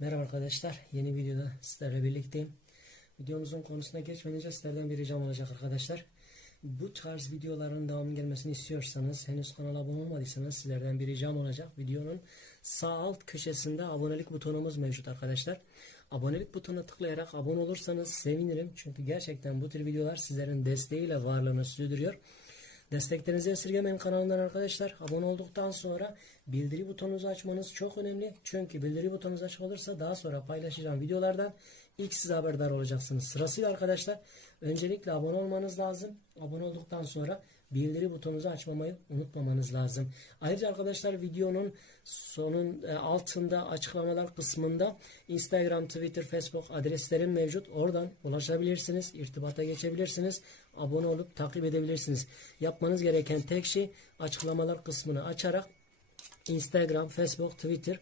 Merhaba arkadaşlar. Yeni videoda sizlerle birlikteyim. Videomuzun konusuna geçmeden önce sizlerden bir ricam olacak arkadaşlar. Bu tarz videoların devamı gelmesini istiyorsanız henüz kanala abone olmadıysanız sizlerden bir ricam olacak. Videonun sağ alt köşesinde abonelik butonumuz mevcut arkadaşlar. Abonelik butonuna tıklayarak abone olursanız sevinirim. Çünkü gerçekten bu tür videolar sizlerin desteğiyle varlığını sürdürüyor. Desteklerinizi esirgemeyin kanalından arkadaşlar. Abone olduktan sonra bildiri butonunuzu açmanız çok önemli. Çünkü bildiri butonunuz açık olursa daha sonra paylaşacağım videolardan ilk siz haberdar olacaksınız. Sırasıyla arkadaşlar öncelikle abone olmanız lazım. Abone olduktan sonra bildiri butonunuzu açmamayı unutmamanız lazım. Ayrıca arkadaşlar videonun sonun e, altında açıklamalar kısmında Instagram, Twitter, Facebook adreslerim mevcut. Oradan ulaşabilirsiniz, irtibata geçebilirsiniz, abone olup takip edebilirsiniz. Yapmanız gereken tek şey açıklamalar kısmını açarak Instagram, Facebook, Twitter